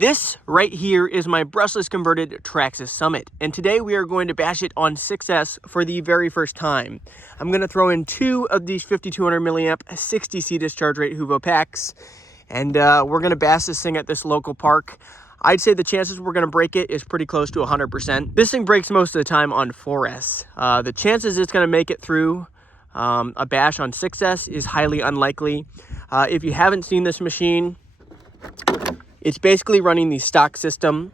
This right here is my Brushless Converted Traxxas Summit, and today we are going to bash it on 6S for the very first time. I'm going to throw in two of these 5200 milliamp 60C discharge rate Huvo packs, and we're going to bash this thing at this local park. I'd say the chances we're going to break it is pretty close to 100%. This thing breaks most of the time on 4S. The chances it's going to make it through a bash on 6S is highly unlikely. If you haven't seen this machine, it's basically running the stock system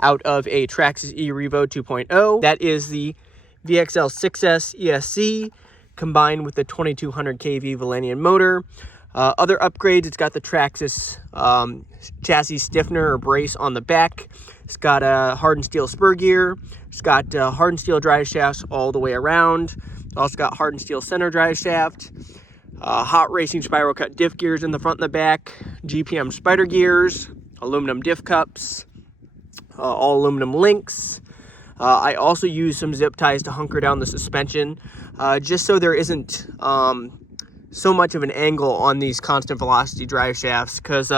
out of a Traxxas E Revo 2.0. That is the Vxl6s Esc combined with the 2200kv Velineon motor. Other upgrades, it's got the Traxxas chassis stiffener or brace on the back. It's got a hardened steel spur gear. It's got hardened steel drive shafts all the way around. It's also got hardened steel center drive shaft. Hot racing spiral cut diff gears in the front and the back. GPM spider gears. Aluminum diff cups, all aluminum links. I also use some zip ties to hunker down the suspension, just so there isn't so much of an angle on these constant velocity drive shafts, because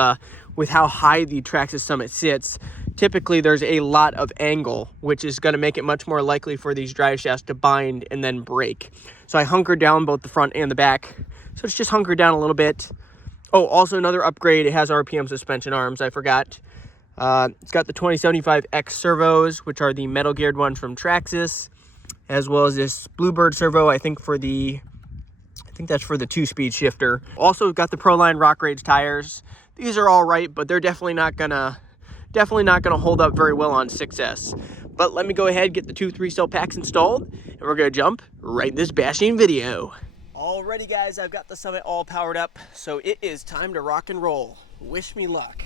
with how high the Traxxas Summit sits, typically there's a lot of angle, which is going to make it much more likely for these drive shafts to bind and then break. So I hunker down both the front and the back, so it's just hunkered down a little bit. Oh, also another upgrade, it has RPM suspension arms, I forgot. It's got the 2075X servos, which are the metal geared ones from Traxxas, as well as this Bluebird servo, I think that's for the 2-speed shifter. Also got the Proline Rock Rage tires. These are all right, but they're definitely not gonna hold up very well on 6S. But let me go ahead, get the two 3-cell packs installed, and we're gonna jump right in this bashing video. Alrighty guys, I've got the Summit all powered up, so it is time to rock and roll. Wish me luck.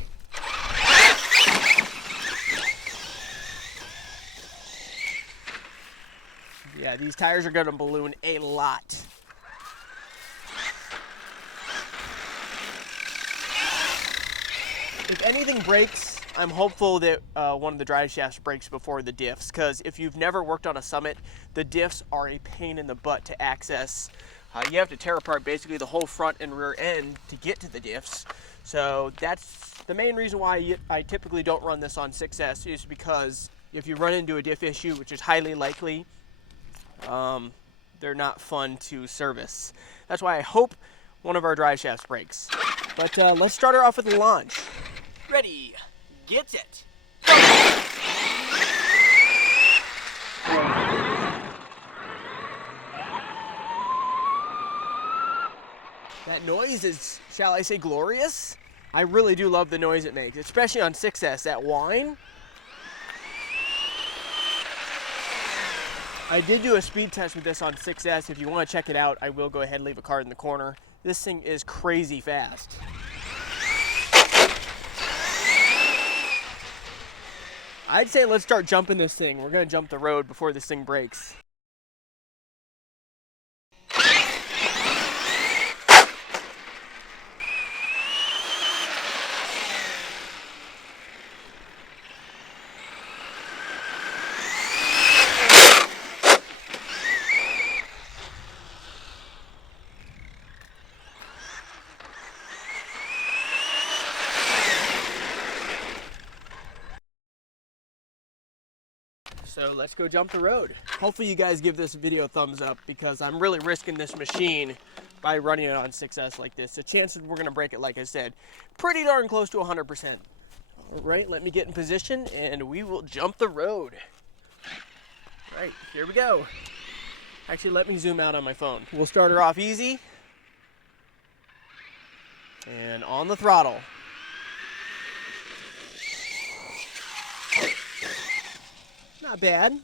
Yeah, these tires are gonna balloon a lot. If anything breaks, I'm hopeful that one of the drive shafts breaks before the diffs, because if you've never worked on a Summit, the diffs are a pain in the butt to access. You have to tear apart basically the whole front and rear end to get to the diffs. So that's the main reason why I typically don't run this on 6S, is because if you run into a diff issue, which is highly likely, they're not fun to service. That's why I hope one of our drive shafts breaks. But let's start her off with the launch. Ready, get set, go! That noise is, shall I say, glorious. I really do love the noise it makes, especially on 6S, that whine. I did do a speed test with this on 6S. If you want to check it out, I will go ahead and leave a card in the corner. This thing is crazy fast. I'd say let's start jumping this thing. We're going to jump the road before this thing breaks. So let's go jump the road. Hopefully you guys give this video a thumbs up, because I'm really risking this machine by running it on 6S like this. The chances we're gonna break it, like I said, pretty darn close to 100%. All right, let me get in position and we will jump the road. All right, here we go. Actually, let me zoom out on my phone. We'll start her off easy. And on the throttle. Not bad.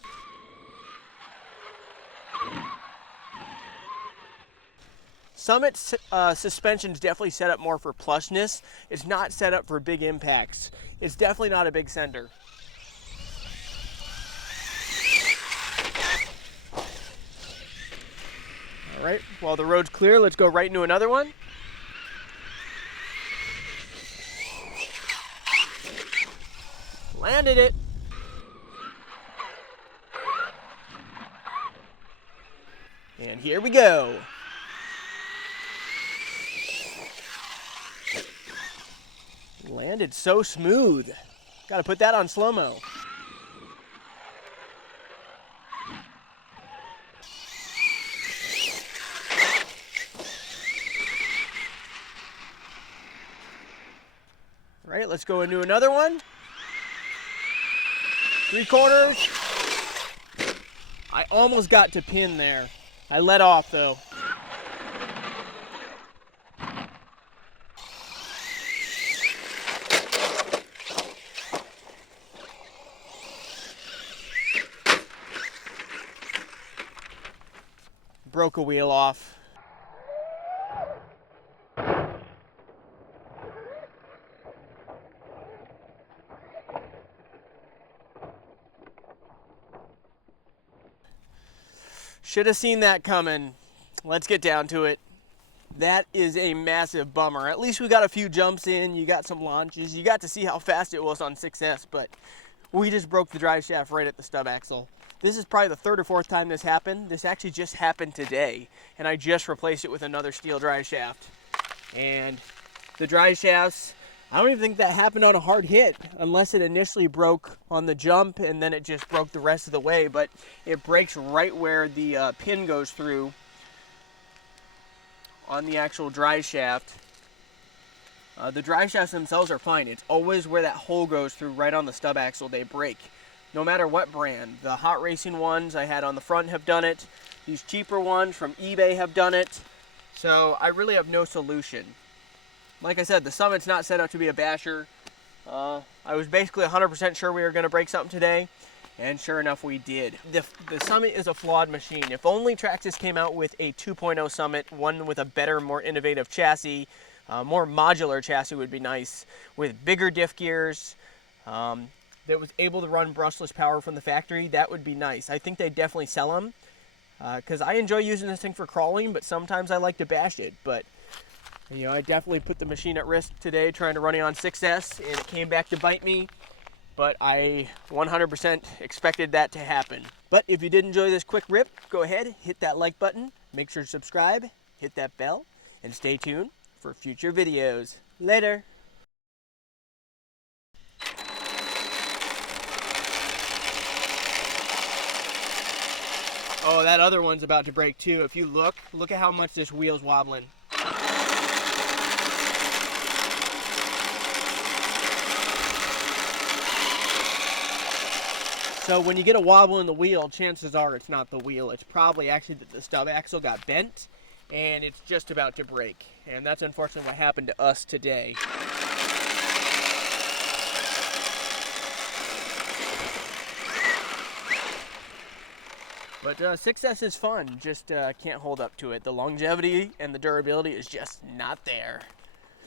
Summit's suspension is definitely set up more for plushness. It's not set up for big impacts. It's definitely not a big sender. All right, while the road's clear, let's go right into another one. Landed it. And here we go. Landed so smooth. Gotta put that on slow-mo. All right, let's go into another one. 3/4. I almost got to pin there. I let off though. Broke a wheel off. Should have seen that coming. Let's get down to it. That is a massive bummer. At least we got a few jumps in. You got some launches. You got to see how fast it was on 6S, but we just broke the drive shaft right at the stub axle. This is probably the third or fourth time this happened. This actually just happened today, and I just replaced it with another steel drive shaft. And the drive shafts, I don't even think that happened on a hard hit, unless it initially broke on the jump and then it just broke the rest of the way, but it breaks right where the pin goes through on the actual drive shaft. The drive shafts themselves are fine. It's always where that hole goes through right on the stub axle they break. No matter what brand. The hot racing ones I had on the front have done it. These cheaper ones from eBay have done it. So I really have no solution. Like I said, the Summit's not set up to be a basher. I was basically 100% sure we were going to break something today, and sure enough we did. The Summit is a flawed machine. If only Traxxas came out with a 2.0 Summit, one with a better, more innovative chassis, more modular chassis would be nice, with bigger diff gears, that was able to run brushless power from the factory, that would be nice. I think they definitely sell them, because I enjoy using this thing for crawling, but sometimes I like to bash it. But you know, I definitely put the machine at risk today trying to run it on 6S, and it came back to bite me, but I 100% expected that to happen. But if you did enjoy this quick rip, go ahead, hit that like button, make sure to subscribe, hit that bell, and stay tuned for future videos. Later! Oh, that other one's about to break too. If you look at how much this wheel's wobbling. So when you get a wobble in the wheel, chances are it's not the wheel. It's probably actually that the stub axle got bent and it's just about to break. And that's unfortunately what happened to us today. But 6S is fun, just can't hold up to it. The longevity and the durability is just not there.